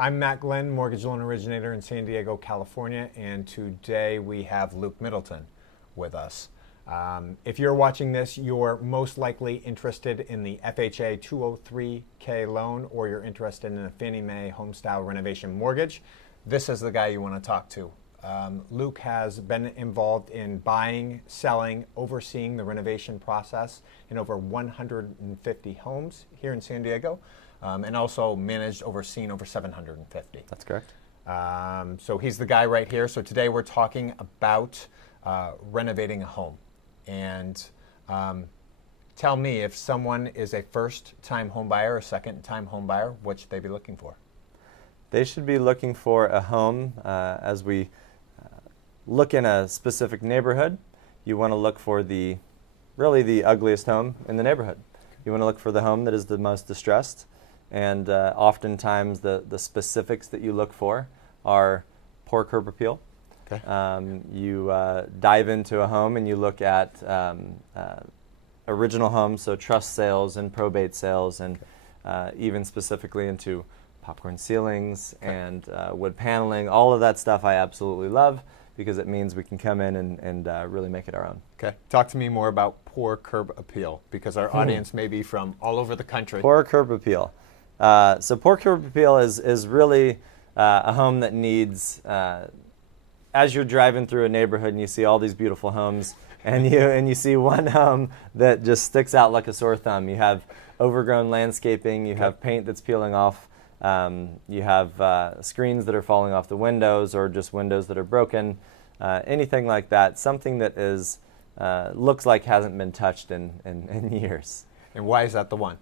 I'm Matt Glenn, mortgage loan originator in San Diego, California, and today we have Luke Middleton with us. If you're watching this, you're most likely interested in the FHA 203K loan, or you're interested in a Fannie Mae HomeStyle renovation mortgage. This is the guy you want to talk to. Luke has been involved in buying, selling, overseeing the renovation process in over 150 homes here in San Diego, and also managed, overseen over 750. That's correct. So he's the guy right here. So today we're talking about renovating a home. And tell me, if someone is a first-time home buyer or second-time home buyer, what should they be looking for? They should be looking for a home. As we look in a specific neighborhood, you want to look for really the ugliest home in the neighborhood. You want to look for the home that is the most distressed, and oftentimes the specifics that you look for are poor curb appeal. Okay. You dive into a home and you look at original homes, so trust sales and probate sales, and even specifically into popcorn ceilings and wood paneling. All of that stuff I absolutely love, because it means we can come in and really make it our own. Okay. Talk to me more about poor curb appeal, because our audience may be from all over the country. Poor curb appeal. So poor curb appeal is really a home that needs, as you're driving through a neighborhood and you see all these beautiful homes, and you see one home that just sticks out like a sore thumb. You have overgrown landscaping, you have paint that's peeling off, you have screens that are falling off the windows, or just windows that are broken, anything like that, something that is looks like hasn't been touched in years. And why is that the one?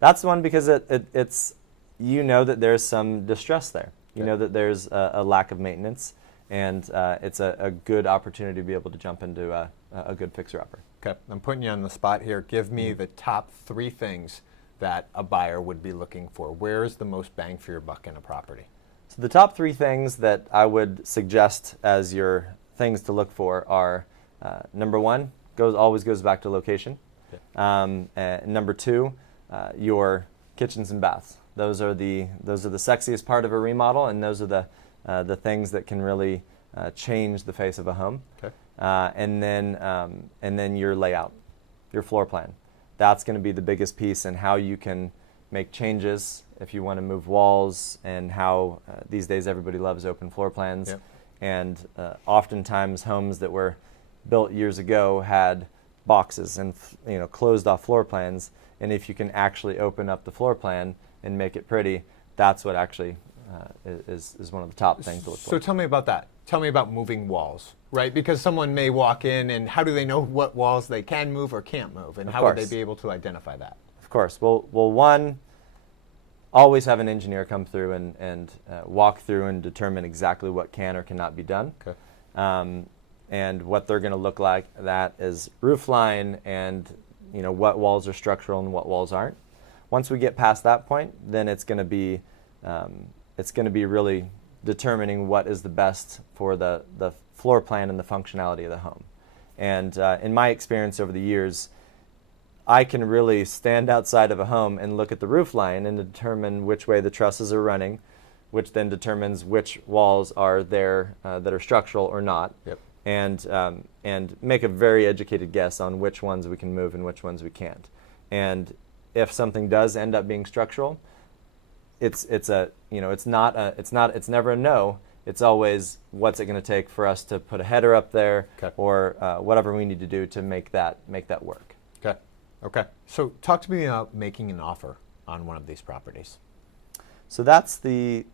That's the one because it's, you know that there's some distress there. You know that there's a lack of maintenance, and it's a good opportunity to be able to jump into a good fixer-upper. Okay, I'm putting you on the spot here. Give me the top 3 things that a buyer would be looking for. Where is the most bang for your buck in a property? So the top 3 things that I would suggest as your things to look for are, number 1, always goes back to location. Okay. Number 2, your kitchens and baths. Those are the sexiest part of a remodel, and those are the things that can really change the face of a home. Okay. And then your layout, your floor plan. That's going to be the biggest piece, and how you can make changes if you want to move walls, and how these days everybody loves open floor plans. Yep. And oftentimes homes that were built years ago had boxes and closed off floor plans, and if you can actually open up the floor plan and make it pretty, that's what actually is one of the top things to look for. So tell me about that. Tell me about moving walls, right? Because someone may walk in, and how do they know what walls they can move or can't move, and how would they be able to identify that? Of course. Well, one, always have an engineer come through and walk through and determine exactly what can or cannot be done. Okay. And what they're going to look like, that is roof line, and what walls are structural and what walls aren't. Once we get past that point, then it's going to be really determining what is the best for the floor plan and the functionality of the home. And in my experience over the years, I can really stand outside of a home and look at the roof line and determine which way the trusses are running, which then determines which walls are there that are structural or not. Yep. And make a very educated guess on which ones we can move and which ones we can't. And if something does end up being structural, it's never a no. It's always, what's it going to take for us to put a header up there, or whatever we need to do to make that work. Okay. Okay. So talk to me about making an offer on one of these properties. So that's the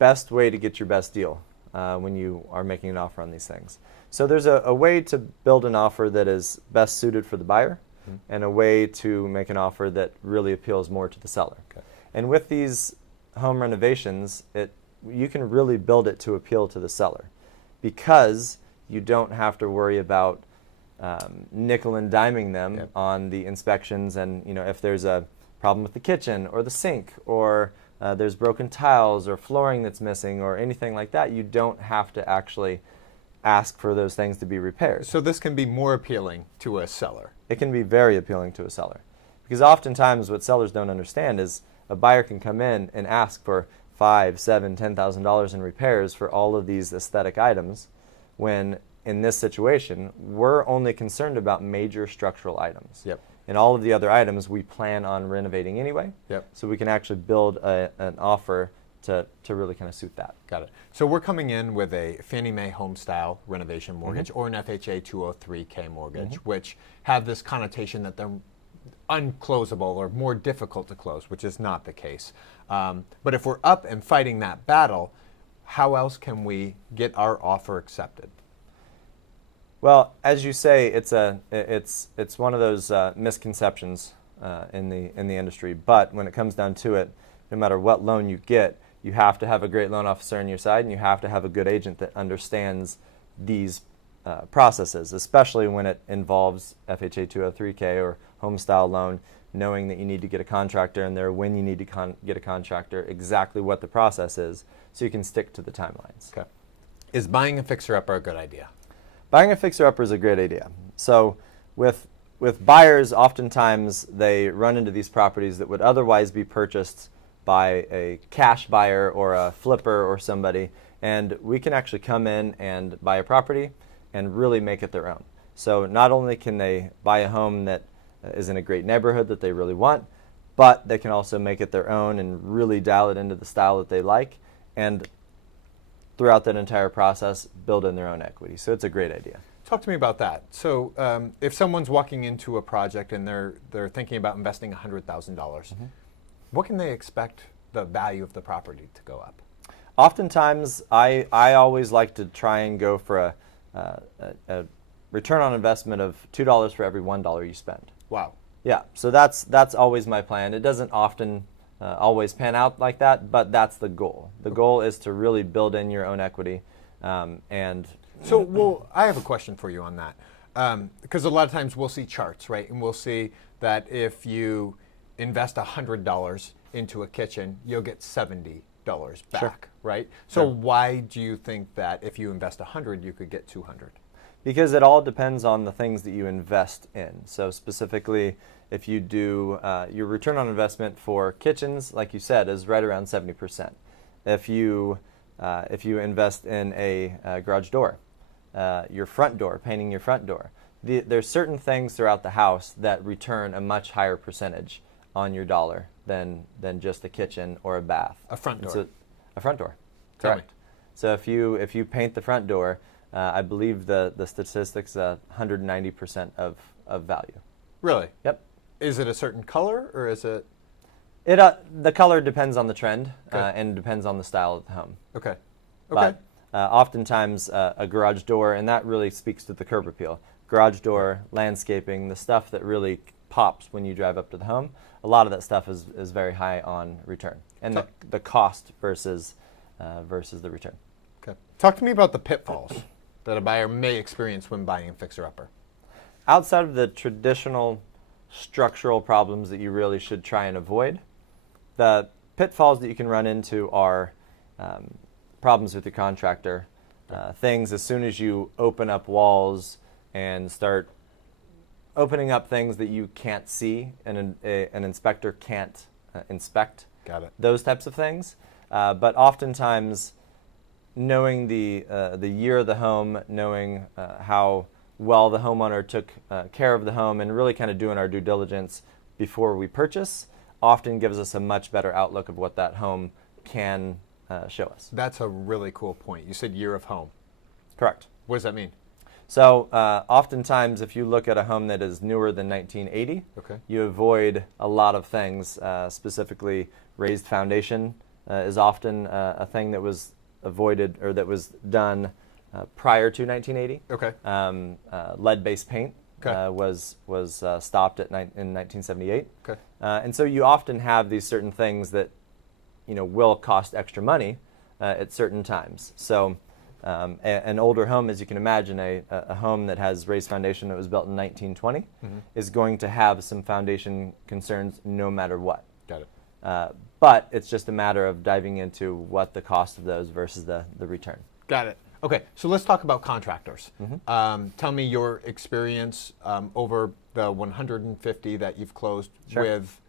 best way to get your best deal when you are making an offer on these things. So there's a way to build an offer that is best suited for the buyer, and a way to make an offer that really appeals more to the seller. Okay. And with these home renovations, you can really build it to appeal to the seller, because you don't have to worry about nickel and diming them on the inspections. And if there's a problem with the kitchen or the sink, or there's broken tiles or flooring that's missing or anything like that, you don't have to actually ask for those things to be repaired. So this can be more appealing to a seller. It can be very appealing to a seller, because oftentimes what sellers don't understand is a buyer can come in and ask for $5,000, $7,000, $10,000 in repairs for all of these aesthetic items, when in this situation, we're only concerned about major structural items. Yep. And all of the other items we plan on renovating anyway. Yep. So we can actually build an offer to really kind of suit that. Got it. So we're coming in with a Fannie Mae HomeStyle renovation mortgage or an FHA 203K mortgage, which have this connotation that they're unclosable or more difficult to close, which is not the case. But if we're up and fighting that battle, how else can we get our offer accepted? Well, as you say, it's one of those misconceptions in the industry. But when it comes down to it, no matter what loan you get, you have to have a great loan officer on your side, and you have to have a good agent that understands these processes, especially when it involves FHA 203K or HomeStyle loan, knowing that you need to get a contractor in there, when you need to get a contractor, exactly what the process is, so you can stick to the timelines. Okay. Is buying a fixer-upper a good idea? Buying a fixer-upper is a great idea. So with buyers, oftentimes they run into these properties that would otherwise be purchased by a cash buyer or a flipper or somebody, and we can actually come in and buy a property and really make it their own. So not only can they buy a home that is in a great neighborhood that they really want, but they can also make it their own and really dial it into the style that they like, and throughout that entire process, build in their own equity. So it's a great idea. Talk to me about that. So if someone's walking into a project and they're thinking about investing $100,000, what can they expect the value of the property to go up? Oftentimes, I always like to try and go for a return on investment of $2 for every $1 you spend. Wow. Yeah, so that's always my plan. It doesn't often always pan out like that, but that's the goal. The goal is to really build in your own equity. And so, well, I have a question for you on that, because a lot of times we'll see charts, right? And we'll see that if you invest $100 into a kitchen, you'll get $70 back, Sure. right? So why do you think that if you invest 100, you could get 200? Because it all depends on the things that you invest in. So specifically, if you do your return on investment for kitchens, like you said, is right around 70%. If you invest in a garage door, your front door, painting your front door, there's certain things throughout the house that return a much higher percentage on your dollar than just a kitchen or a bath. A front door. A front door. Tell Correct. So if you paint the front door, I believe the statistics 190% of value. Really? Yep. Is it a certain color or is it? The color depends on the trend Okay. and depends on the style of the home. Okay. But oftentimes a garage door, and that really speaks to the curb appeal. Garage door, landscaping, the stuff that really pops when you drive up to the home, a lot of that stuff is very high on return. And the cost versus the return. Okay. Talk to me about the pitfalls that a buyer may experience when buying a fixer-upper. Outside of the traditional structural problems that you really should try and avoid, the pitfalls that you can run into are problems with your contractor. Things as soon as you open up walls and start opening up things that you can't see and an inspector can't inspect. Got it. Those types of things. But oftentimes, knowing the year of the home, knowing how well the homeowner took care of the home, and really kind of doing our due diligence before we purchase, often gives us a much better outlook of what that home can show us. That's a really cool point. You said year of home. Correct. What does that mean? So oftentimes, if you look at a home that is newer than 1980, Okay. you avoid a lot of things. Specifically, raised foundation is often a thing that was avoided or that was done prior to 1980. Okay. Lead-based paint Okay. was stopped in 1978. Okay. And so you often have these certain things that will cost extra money at certain times. So an older home, as you can imagine, a home that has raised foundation that was built in 1920 is going to have some foundation concerns no matter what. Got it. But it's just a matter of diving into what the cost of those versus the return. Got it. Okay, so let's talk about contractors. Tell me your experience over the 150 that you've closed Sure. with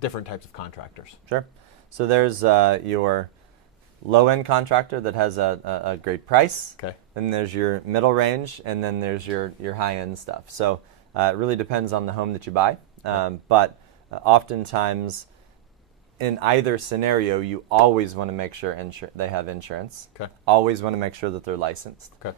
different types of contractors. Sure. So there's your low-end contractor that has a great price. Okay. Then there's your middle range, and then there's your high-end stuff. So it really depends on the home that you buy. But oftentimes, in either scenario, you always want to make sure they have insurance. Okay. Always want to make sure that they're licensed. Okay.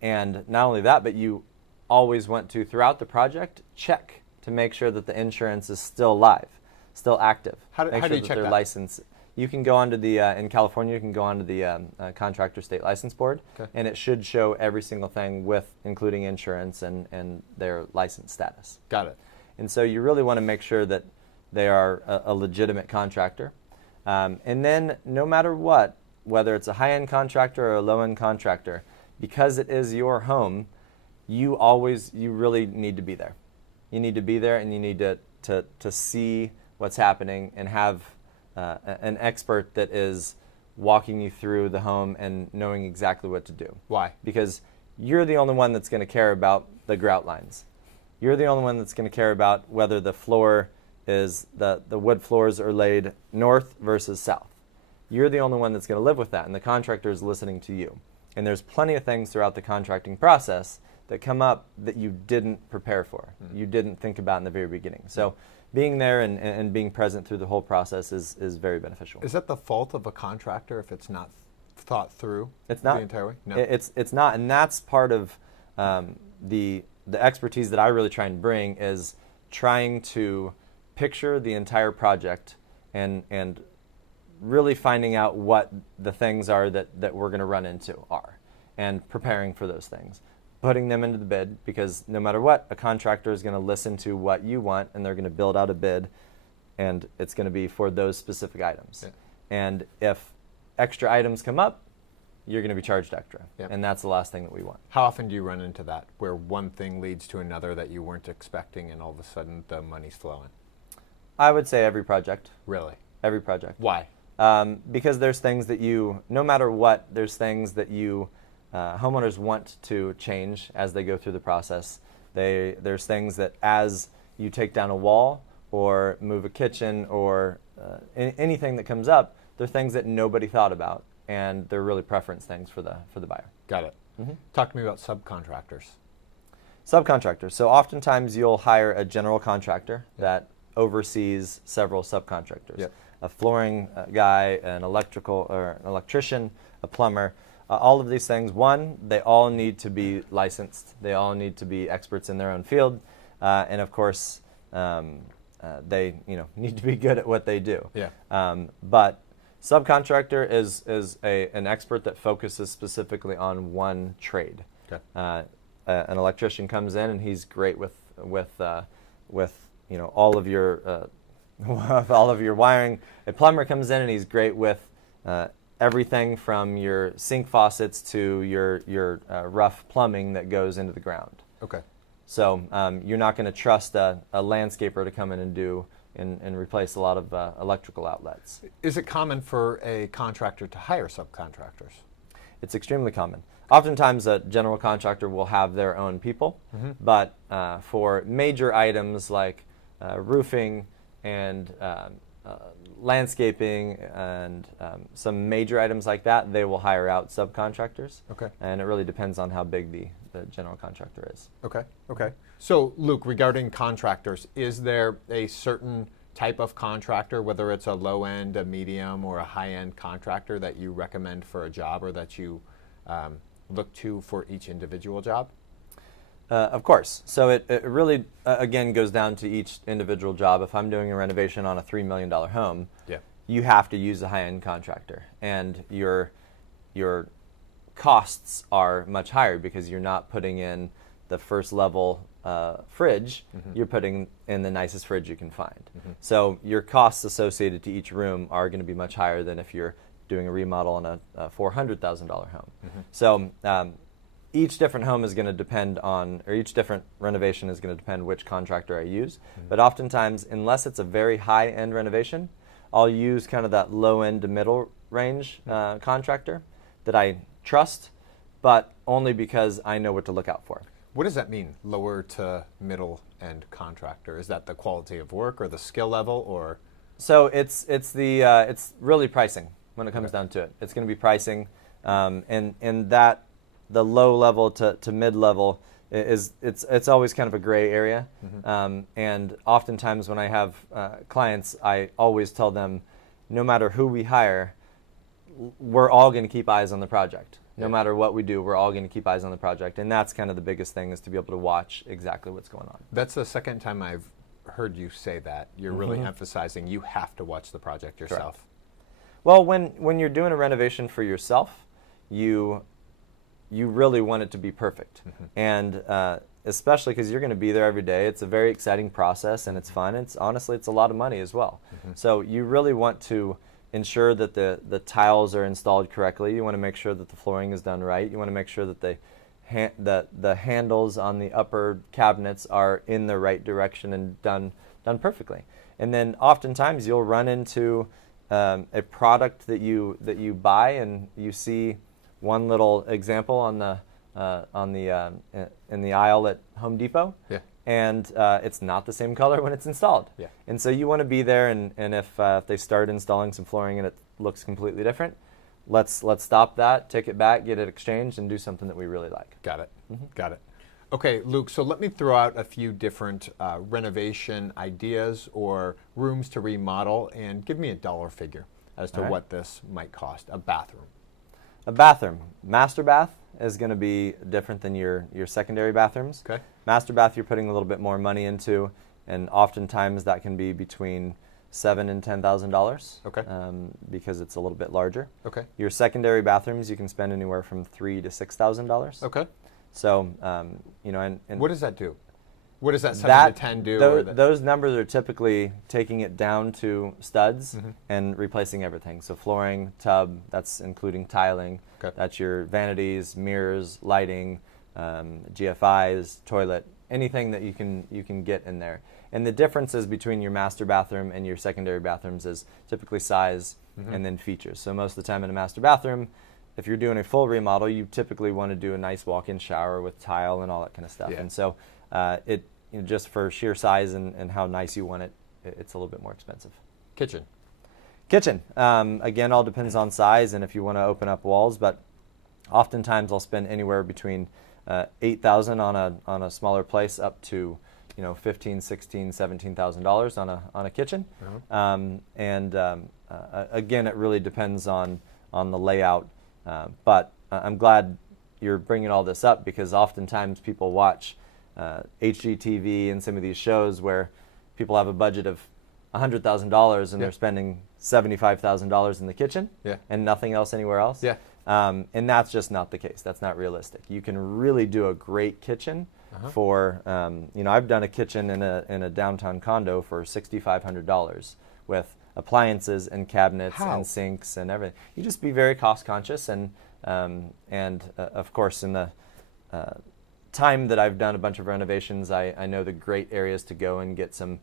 And not only that, but you always want to, throughout the project, check to make sure that the insurance is still live, still active. How do you check they're that? licensed. You can go onto the, in California, you can go onto the Contractor State License Board, Okay. and it should show every single thing with, including insurance and their license status. Got it. And so you really want to make sure that they are a legitimate contractor. And then no matter what, whether it's a high-end contractor or a low-end contractor, because it is your home, you really need to be there. You need to be there, and you need to see what's happening and have an expert that is walking you through the home and knowing exactly what to do. Why? Because you're the only one that's going to care about the grout lines. You're the only one that's going to care about whether the floor is, the wood floors are laid north versus south. You're the only one that's going to live with that, and the contractor is listening to you. And there's plenty of things throughout the contracting process that come up that you didn't prepare for, you didn't think about in the very beginning. So being there and being present through the whole process is very beneficial. Is that the fault of a contractor if it's not thought through It's not. the entire way? No. It's not, and that's part of the expertise that I really try and bring is trying to picture the entire project and really finding out what the things are that we're going to run into are, and preparing for those things. Putting them into the bid, because no matter what, a contractor is going to listen to what you want, and they're going to build out a bid, and it's going to be for those specific items. Yeah. And if extra items come up, you're going to be charged extra. Yeah. And that's the last thing that we want. How often do you run into that, where one thing leads to another that you weren't expecting, and all of a sudden the money's flowing? I would say every project. Really? Every project. Why? Because there's things that no matter what, there's things that homeowners want to change as they go through the process. There's things that as you take down a wall or move a kitchen or anything that comes up, they're things that nobody thought about, and they're really preference things for the buyer. Got it. Talk to me about subcontractors. Subcontractors. So oftentimes you'll hire a general contractor that oversees several subcontractors. Yep. A flooring guy, an electrical or an electrician, a plumber. All of these things, one, they all need to be licensed. They all need to be experts in their own field, and of course, they need to be good at what they do. Yeah. But subcontractor is an expert that focuses specifically on one trade. Okay. An electrician comes in and he's great with all of your all of your wiring. A plumber comes in and he's great with everything from your sink faucets to your rough plumbing that goes into the ground. Okay. So you're not going to trust a landscaper to come in and replace a lot of electrical outlets. Is it common for a contractor to hire subcontractors? It's extremely common. Oftentimes a general contractor will have their own people, but for major items like roofing and landscaping and some major items like that, they will hire out subcontractors. Okay. And it really depends on how big the general contractor is. Okay. Okay. So, Luke, regarding contractors, is there a certain type of contractor, whether it's a low end, a medium, or a high end contractor that you recommend for a job, or that you look to for each individual job? Of course. So it really, again, goes down to each individual job. If I'm doing a renovation on a $3 million home, Yeah. you have to use a high-end contractor. And your costs are much higher because you're not putting in the first level fridge, you're putting in the nicest fridge you can find. So your costs associated to each room are going to be much higher than if you're doing a remodel on a $400,000 home. So each different home is going to depend on, or each different renovation is going to depend which contractor I use. But oftentimes, unless it's a very high-end renovation, I'll use kind of that low-end to middle range contractor that I trust, but only because I know what to look out for. What does that mean, lower to middle end contractor? Is that the quality of work or the skill level, or? So it's really pricing when it comes down to it. It's going to be pricing, and that the low level to mid level it's always kind of a gray area. And oftentimes when I have clients, I always tell them, no matter who we hire, we're all going to keep eyes on the project. No matter what we do, we're all going to keep eyes on the project, and that's kind of the biggest thing, is to be able to watch exactly what's going on. That's the second time I've heard you say that. You're really emphasizing you have to watch the project yourself. Correct. Well, when you're doing a renovation for yourself, you really want it to be perfect, and especially because you're going to be there every day. It's a very exciting process, and it's fun. It's honestly, it's a lot of money as well. So you really want to ensure that the tiles are installed correctly. You want to make sure that the flooring is done right. You want to make sure that the handles on the upper cabinets are in the right direction and done perfectly. And then oftentimes you'll run into a product that you buy, and you see one little example on the in the aisle at Home Depot. Yeah. And it's not the same color when it's installed. Yeah. And so you want to be there, and if they start installing some flooring and it looks completely different, let's stop that, take it back, get it exchanged, and do something that we really like. Got it. Got it. Okay, Luke, so let me throw out a few different renovation ideas or rooms to remodel, and give me a dollar figure as to what this might cost. A bathroom. A bathroom. Master bath is going to be different than your secondary bathrooms. Okay. Master bath, you're putting a little bit more money into, and oftentimes that can be between $7,000 and $10,000. Okay. Because it's a little bit larger. Okay. Your secondary bathrooms, you can spend anywhere from $3,000 to $6,000. Okay. So, and what does that do? What does that 7 to 10 do? Those numbers are typically taking it down to studs and replacing everything. So flooring, tub, that's including tiling. Okay. That's your vanities, mirrors, lighting, GFIs, toilet, anything that you can get in there. And the differences between your master bathroom and your secondary bathrooms is typically size and then features. So most of the time in a master bathroom, if you're doing a full remodel, you typically want to do a nice walk-in shower with tile and all that kind of stuff. Yeah. And so just for sheer size and how nice you want it, it's a little bit more expensive. Kitchen. Again, all depends on size and if you want to open up walls, but oftentimes I'll spend anywhere between $8,000 on a smaller place up to $15,000, $16,000, $17,000 on a kitchen. Again, it really depends on the layout. But I'm glad you're bringing all this up, because oftentimes people watch HGTV and some of these shows where people have a budget of $100,000 and they're spending $75,000 in the kitchen and nothing else anywhere else. Yeah. And that's just not the case. That's not realistic. You can really do a great kitchen for, I've done a kitchen in a downtown condo for $6,500 with appliances and cabinets and sinks and everything. You just be very cost conscious, and of course in the time that I've done a bunch of renovations, I know the great areas to go and get some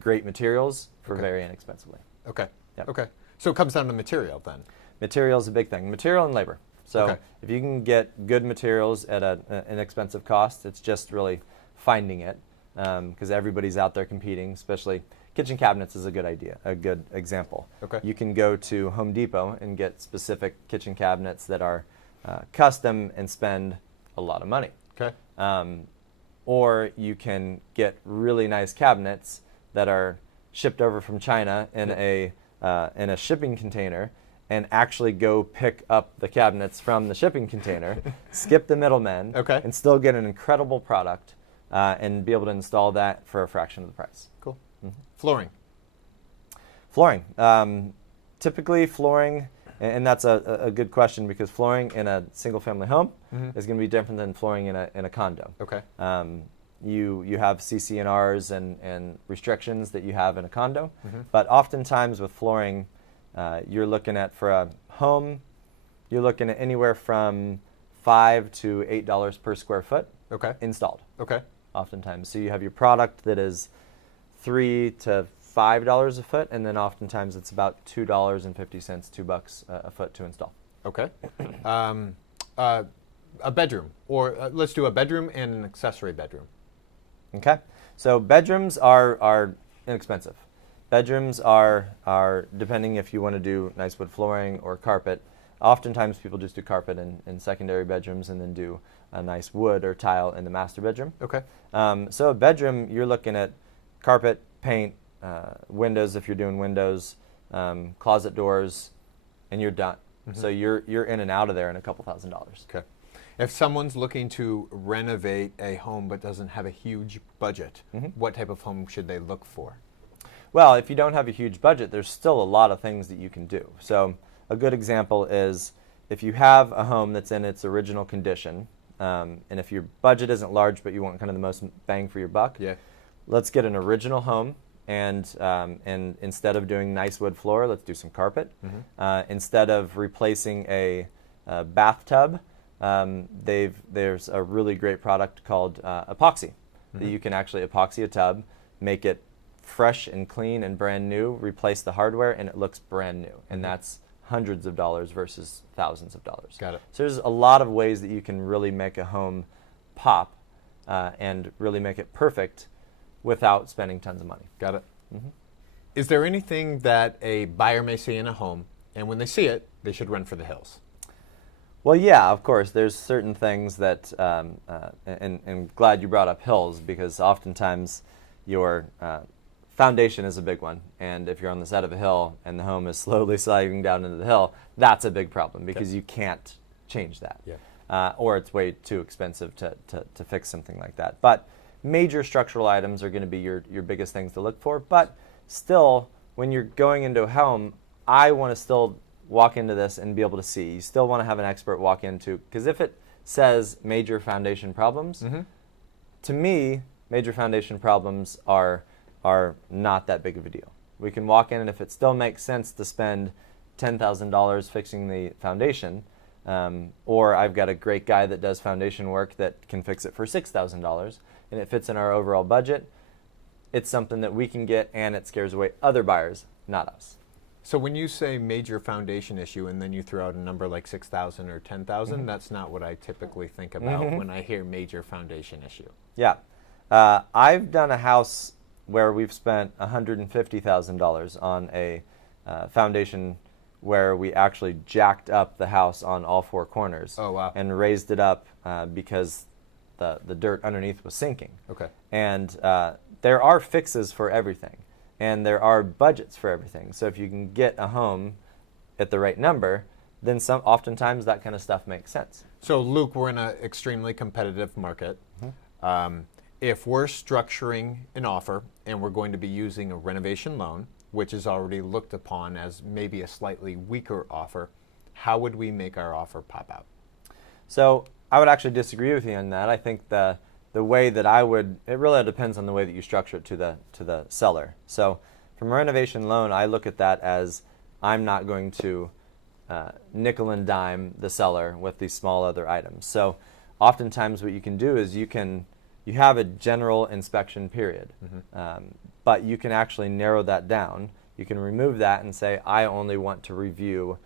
great materials for very inexpensively. Okay. Yep. Okay. So it comes down to material then. Material is a big thing. Material and labor. So if you can get good materials at an inexpensive cost, it's just really finding it, because everybody's out there competing. Especially kitchen cabinets is a good example. Okay. You can go to Home Depot and get specific kitchen cabinets that are custom and spend a lot of money. Okay. Or you can get really nice cabinets that are shipped over from China in a shipping container, and actually go pick up the cabinets from the shipping container, skip the middlemen, and still get an incredible product and be able to install that for a fraction of the price. Cool. Flooring. Typically flooring, and that's a good question, because flooring in a single-family home is going to be different than flooring in a condo. Okay. You have CC&Rs and restrictions that you have in a condo, but oftentimes with flooring, you're looking at, for a home, you're looking at anywhere from $5 to $8 per square foot installed. Okay. Oftentimes. So you have your product that is $3 to $5 a foot, and then oftentimes it's about $2.50, $2 a foot to install. Okay. A bedroom, or let's do a bedroom and an accessory bedroom. Okay. So bedrooms are inexpensive. Bedrooms are depending if you want to do nice wood flooring or carpet. Oftentimes people just do carpet in secondary bedrooms and then do a nice wood or tile in the master bedroom. Okay. So a bedroom, you're looking at carpet, paint, windows if you're doing windows, closet doors, and you're done. So you're in and out of there in a couple $1,000s. Okay. If someone's looking to renovate a home but doesn't have a huge budget, what type of home should they look for? Well, if you don't have a huge budget, there's still a lot of things that you can do. So a good example is if you have a home that's in its original condition, and if your budget isn't large but you want kind of the most bang for your buck, let's get an original home. And instead of doing nice wood floor, let's do some carpet. Instead of replacing a bathtub, there's a really great product called epoxy that you can actually epoxy a tub, make it fresh and clean and brand new, replace the hardware, and it looks brand new. And that's hundreds of dollars versus thousands of dollars. Got it. So there's a lot of ways that you can really make a home pop and really make it perfect without spending tons of money. Got it. Is there anything that a buyer may see in a home, and when they see it, they should run for the hills? Well, yeah, of course. There's certain things that, and glad you brought up hills, because oftentimes your foundation is a big one. And if you're on the side of a hill and the home is slowly sliding down into the hill, that's a big problem because you can't change that. Or it's way too expensive to fix something like that. But major structural items are going to be your biggest things to look for. But still, when you're going into a home, I want to still walk into this and be able to see. You still want to have an expert walk into, because if it says major foundation problems, to me, major foundation problems are not that big of a deal. We can walk in, and if it still makes sense to spend $10,000 fixing the foundation, or I've got a great guy that does foundation work that can fix it for $6,000, and it fits in our overall budget, it's something that we can get, and it scares away other buyers, not us. So when you say major foundation issue and then you throw out a number like 6,000 or 10,000, that's not what I typically think about when I hear major foundation issue. Yeah. I've done a house where we've spent $150,000 on a foundation where we actually jacked up the house on all four corners. Oh, wow. And raised it up because the dirt underneath was sinking. Okay. And there are fixes for everything, and there are budgets for everything. So if you can get a home at the right number, then oftentimes that kind of stuff makes sense. So Luke, we're in an extremely competitive market. If we're structuring an offer and we're going to be using a renovation loan, which is already looked upon as maybe a slightly weaker offer, how would we make our offer pop out? So I would actually disagree with you on that. I think the way that I would, it really depends on the way that you structure it to the seller. So from a renovation loan, I look at that as I'm not going to nickel and dime the seller with these small other items. So oftentimes what you can do is you have a general inspection period, but you can actually narrow that down. You can remove that and say, I only want to review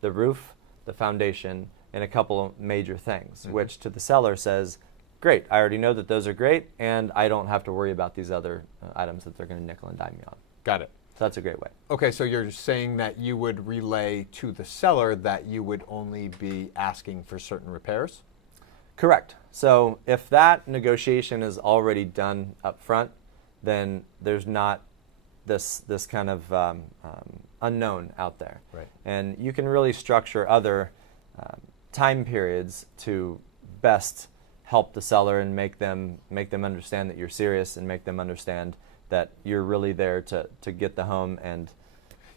the roof, the foundation, and a couple of major things, which to the seller says, great, I already know that those are great, and I don't have to worry about these other items that they're going to nickel and dime me on. Got it. So that's a great way. Okay, so you're saying that you would relay to the seller that you would only be asking for certain repairs? Correct. So if that negotiation is already done up front, then there's not this kind of unknown out there. Right. And you can really structure other time periods to best help the seller and make them understand that you're serious and make them understand that you're really there to get the home. And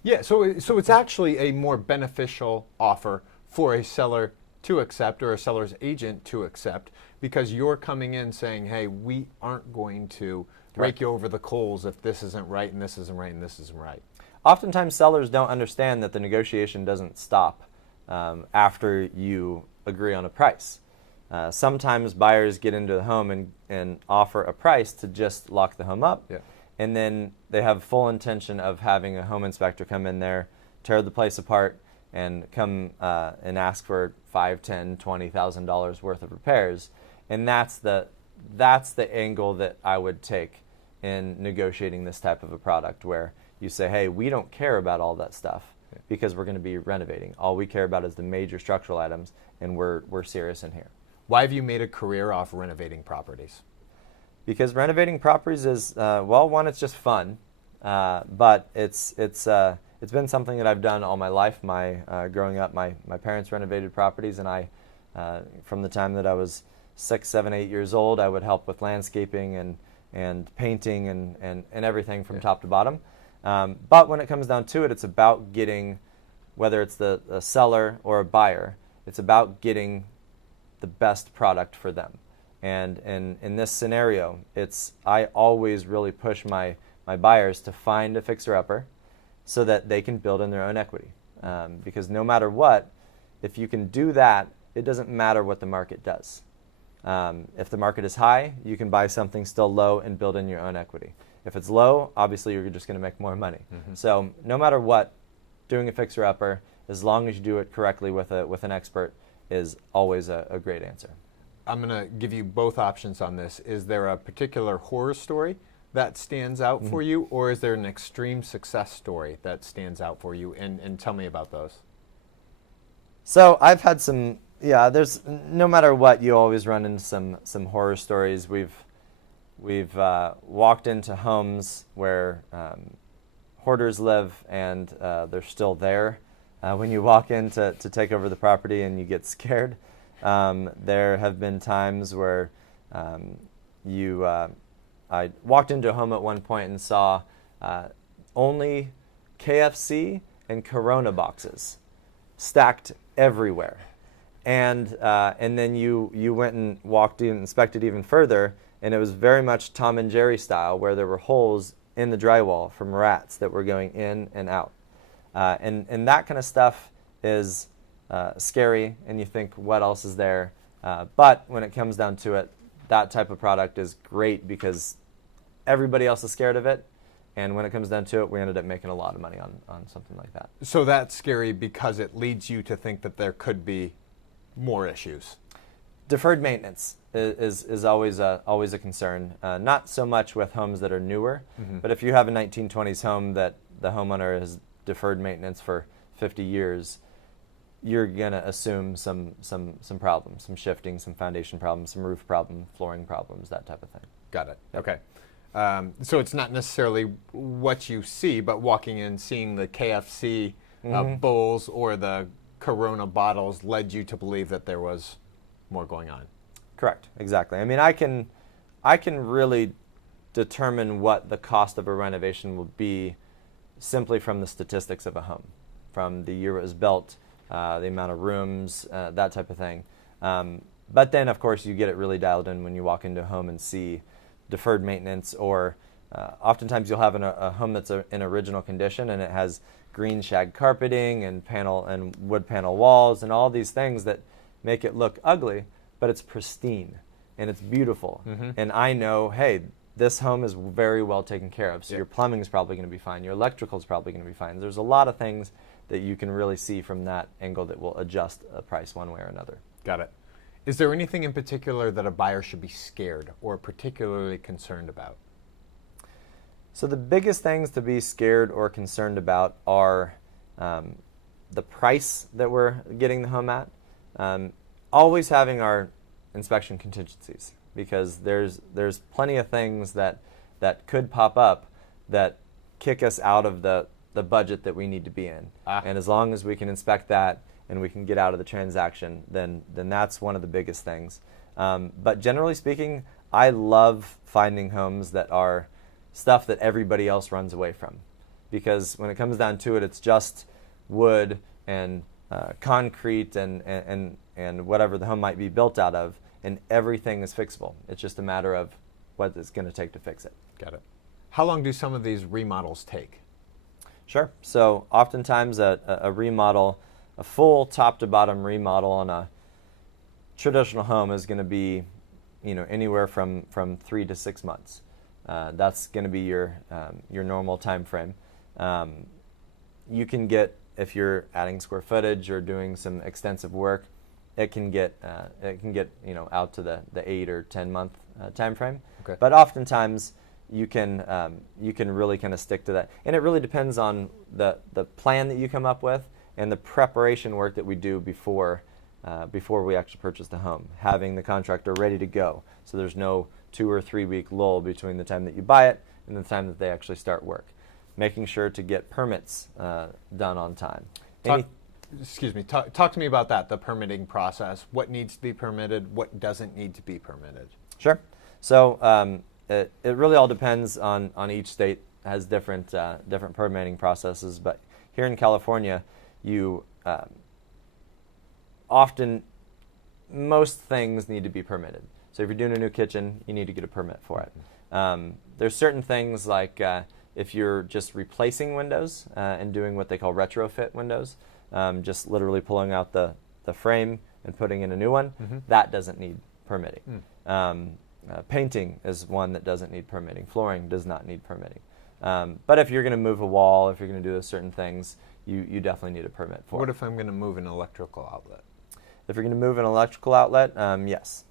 yeah, so it's actually a more beneficial offer for a seller to accept or a seller's agent to accept, because you're coming in saying, hey, we aren't going to rake you over the coals if this isn't right and this isn't right and this isn't right. Oftentimes sellers don't understand that the negotiation doesn't stop after you agree on a price. Sometimes buyers get into the home and offer a price to just lock the home up, and then they have full intention of having a home inspector come in there, tear the place apart, and come and ask for $5,000, $10,000, $20,000 worth of repairs. And that's the angle that I would take in negotiating this type of a product, where you say, hey, we don't care about all that stuff because we're going to be renovating. All we care about is the major structural items, and we're serious in here. Why have you made a career off renovating properties? Because renovating properties is, well, one, it's just fun, but it's been something that I've done all my life. Growing up, my parents renovated properties, and I, from the time that I was 6, 7, 8 years old, I would help with landscaping and painting and everything from top to bottom. But when it comes down to it, it's about getting, whether it's a seller or a buyer, it's about getting the best product for them. And in this scenario, I always really push my buyers to find a fixer-upper so that they can build in their own equity. Because no matter what, if you can do that, it doesn't matter what the market does. If the market is high, you can buy something still low and build in your own equity. If it's low, obviously you're just going to make more money. Mm-hmm. So no matter what, doing a fixer-upper, as long as you do it correctly with an expert, is always a great answer. I'm going to give you both options on this. Is there a particular horror story that stands out for you, or is there an extreme success story that stands out for you? And tell me about those. So I've had some, there's, no matter what, you always run into some horror stories. We've walked into homes where hoarders live, and they're still there. When you walk in to take over the property and you get scared. There have been times where I walked into a home at one point and saw only KFC and Corona boxes stacked everywhere. And then you went and walked in and inspected even further, and it was very much Tom and Jerry style, where there were holes in the drywall from rats that were going in and out. And that kind of stuff is scary, and you think, what else is there? But when it comes down to it, that type of product is great because everybody else is scared of it. And when it comes down to it, we ended up making a lot of money on something like that. So that's scary because it leads you to think that there could be more issues. Deferred maintenance is always a concern. Not so much with homes that are newer, but if you have a 1920s home that the homeowner has deferred maintenance for 50 years, you're going to assume some problems, some shifting, some foundation problems, some roof problems, flooring problems, that type of thing. Got it. Okay. So it's not necessarily what you see, but walking in, seeing the KFC bowls or the Corona bottles led you to believe that there was more going on. Correct. Exactly. I mean, I can really determine what the cost of a renovation will be simply from the statistics of a home, from the year it was built, the amount of rooms, that type of thing. But then, of course, you get it really dialed in when you walk into a home and see deferred maintenance, or oftentimes you'll have a home that's in original condition and it has green shag carpeting and wood panel walls and all these things that make it look ugly, but it's pristine and it's beautiful. And I know, hey, this home is very well taken care of, so your plumbing is probably going to be fine, your electrical is probably going to be fine. There's a lot of things that you can really see from that angle that will adjust a price one way or another. Got it. Is there anything in particular that a buyer should be scared or particularly concerned about? So the biggest things to be scared or concerned about are the price that we're getting the home at. Always having our inspection contingencies, because there's plenty of things that could pop up that kick us out of the budget that we need to be in. And as long as we can inspect that and we can get out of the transaction, then that's one of the biggest things. But generally speaking, I love finding homes that are stuff that everybody else runs away from. Because when it comes down to it, it's just wood and concrete and whatever the home might be built out of, and everything is fixable. It's just a matter of what it's going to take to fix it. Got it. How long do some of these remodels take? Sure. So oftentimes a remodel, a full top to bottom remodel on a traditional home is going to be, anywhere from 3 to 6 months. That's going to be your normal time frame. You can get, if you're adding square footage or doing some extensive work, it can get out to the 8 or 10 month time frame. Okay. But oftentimes, you can really kind of stick to that. And it really depends on the plan that you come up with and the preparation work that we do before we actually purchase the home. Having the contractor ready to go, so there's no 2 or 3 week lull between the time that you buy it and the time that they actually start work. Making sure to get permits done on time. Talk to me about that, the permitting process. What needs to be permitted? What doesn't need to be permitted? Sure. So it really all depends on each state. Has different permitting processes, but here in California, you often, most things need to be permitted. So if you're doing a new kitchen, you need to get a permit for it. There's certain things like if you're just replacing windows and doing what they call retrofit windows, just literally pulling out the frame and putting in a new one, that doesn't need permitting. Painting is one that doesn't need permitting. Flooring does not need permitting. But if you're going to move a wall, if you're going to do certain things, you definitely need a permit for it. What if I'm going to move an electrical outlet? If you're going to move an electrical outlet, yes.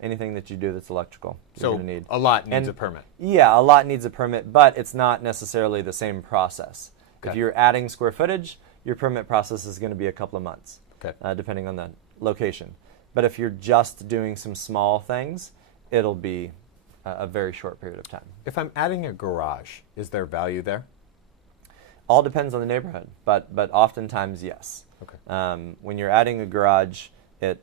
Anything that you do that's electrical, you're going to need. A lot needs a permit. Yeah, a lot needs a permit, but it's not necessarily the same process. Okay. If you're adding square footage, your permit process is going to be a couple of months, okay, depending on the location. But if you're just doing some small things, it'll be a very short period of time. If I'm adding a garage, is there value there? All depends on the neighborhood, but oftentimes yes. Okay. When you're adding a garage, it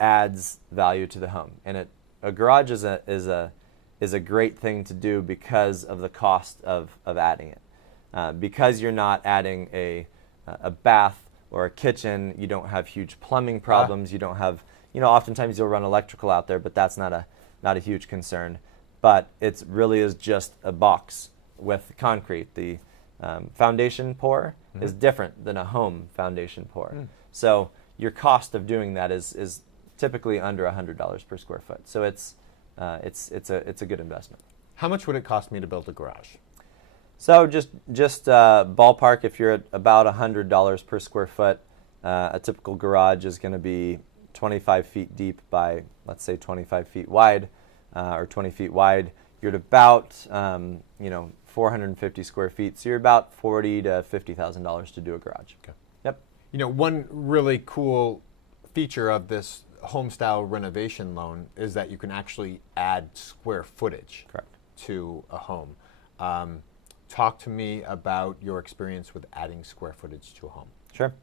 adds value to the home, and a garage is a great thing to do because of the cost of adding it. Because you're not adding a bath or a kitchen, you don't have huge plumbing problems. You don't have, oftentimes you'll run electrical out there, but that's not a huge concern. But it really is just a box with concrete. The foundation pour is different than a home foundation pour. So your cost of doing that is typically under $100 per square foot. So it's a good investment. How much would it cost me to build a garage? So just ballpark, if you're at about $100 per square foot, a typical garage is going to be 25 feet deep by, let's say, 25 feet wide, or 20 feet wide. You're at about 450 square feet. So you're about $40,000 to $50,000 to do a garage. Okay. Yep. One really cool feature of this HomeStyle renovation loan is that you can actually add square footage to a home. Talk to me about your experience with adding square footage to a home. Sure.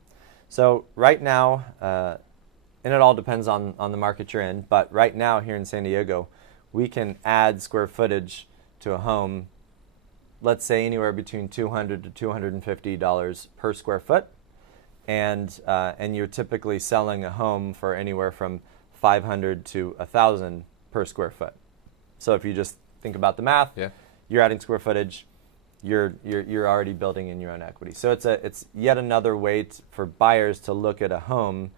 So right now, and it all depends on the market you're in, but right now here in San Diego, we can add square footage to a home, let's say anywhere between $200 to $250 per square foot. And you're typically selling a home for anywhere from $500 to $1,000 per square foot. So if you just think about the math, you're adding square footage, you're already building in your own equity. So it's yet another way for buyers to look at a home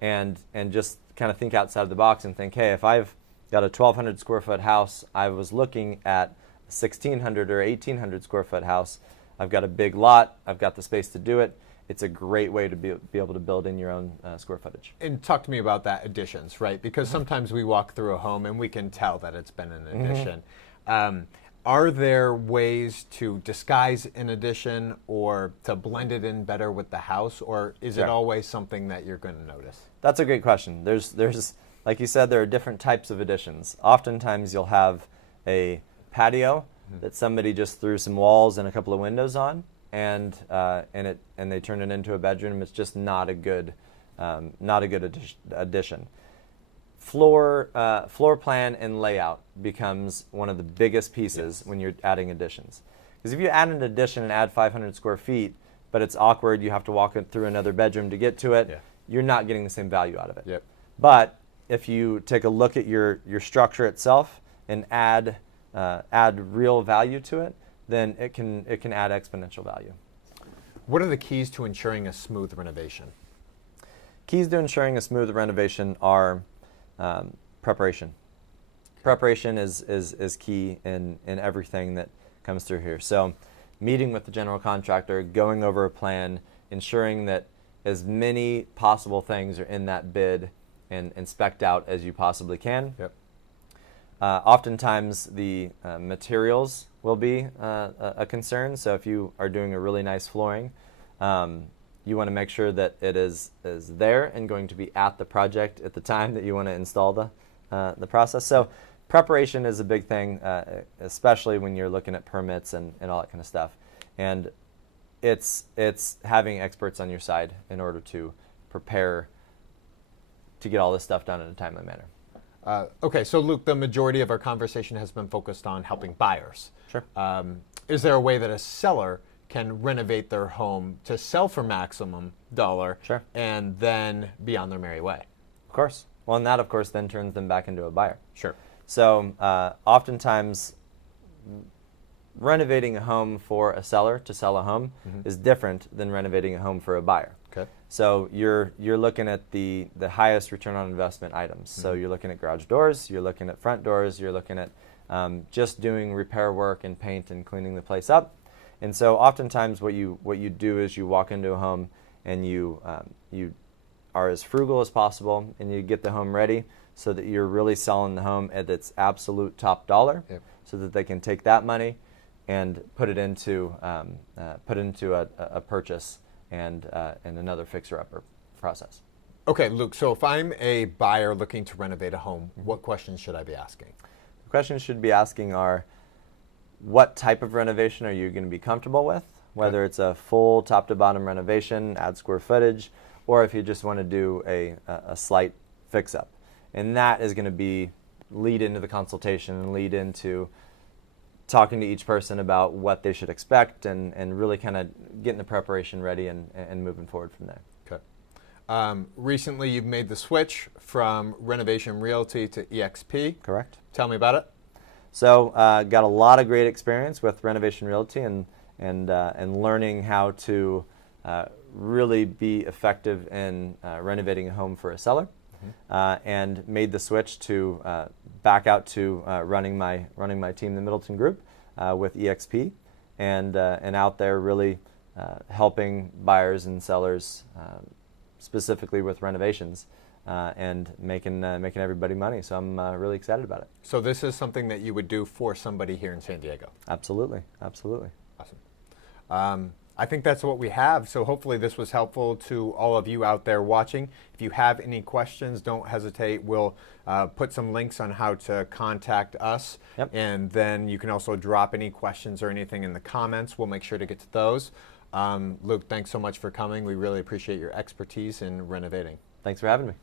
and just kind of think outside of the box and think, hey, if I've got a 1,200 square foot house, I was looking at a 1,600 or 1,800 square foot house, I've got a big lot, I've got the space to do it. It's a great way to be able to build in your own square footage. And talk to me about that additions, right? Because sometimes we walk through a home and we can tell that it's been an addition. Are there ways to disguise an addition or to blend it in better with the house, or is it always something that you're going to notice? That's a great question. There's like you said, there are different types of additions. Oftentimes you'll have a patio that somebody just threw some walls and a couple of windows on, and they turn it into a bedroom. It's just not a good addition. Floor plan and layout becomes one of the biggest pieces when you're adding additions. Because if you add an addition and add 500 square feet, but it's awkward, you have to walk it through another bedroom to get to it, you're not getting the same value out of it. But if you take a look at your structure itself and add real value to it, then it can add exponential value. What are the keys to ensuring a smooth renovation? Keys to ensuring a smooth renovation are preparation. Preparation is key in everything that comes through here. So meeting with the general contractor, going over a plan, ensuring that as many possible things are in that bid and spec'd out as you possibly can. Oftentimes the materials will be a concern. So if you are doing a really nice flooring, you want to make sure that it is there and going to be at the project at the time that you want to install the process. So preparation is a big thing, especially when you're looking at permits and all that kind of stuff. And it's having experts on your side in order to prepare to get all this stuff done in a timely manner. Okay, so Luke, the majority of our conversation has been focused on helping buyers. Sure. Is there a way that a seller can renovate their home to sell for maximum dollar Sure. and then be on their merry way? Of course. Well, and that, of course, then turns them back into a buyer. Sure. So oftentimes, renovating a home for a seller to sell a home is different than renovating a home for a buyer. Okay. So you're looking at the highest return on investment items. So you're looking at garage doors, you're looking at front doors, you're looking at just doing repair work and paint and cleaning the place up. And so oftentimes what you do is you walk into a home and you are as frugal as possible and you get the home ready so that you're really selling the home at its absolute top dollar, so that they can take that money and put it into a purchase and another fixer-upper process. Okay, Luke, so if I'm a buyer looking to renovate a home, what questions should I be asking? The questions you should be asking are, what type of renovation are you going to be comfortable with? Whether it's a full top-to-bottom renovation, add square footage, or if you just want to do a slight fix-up. And that is going to lead into the consultation and lead into talking to each person about what they should expect and really kind of getting the preparation ready and moving forward from there. Okay. Recently you've made the switch from Renovation Realty to EXP. Correct. Tell me about it. So got a lot of great experience with Renovation Realty and learning how to really be effective in renovating a home for a seller. And made the switch to back out to running my team, the Middleton Group, with EXP, and out there really helping buyers and sellers, specifically with renovations, and making everybody money. So I'm really excited about it. So this is something that you would do for somebody here in San Diego? Absolutely, absolutely. Awesome. I think that's what we have. So hopefully this was helpful to all of you out there watching. If you have any questions, don't hesitate. We'll put some links on how to contact us. Yep. And then you can also drop any questions or anything in the comments. We'll make sure to get to those. Luke, thanks so much for coming. We really appreciate your expertise in renovating. Thanks for having me.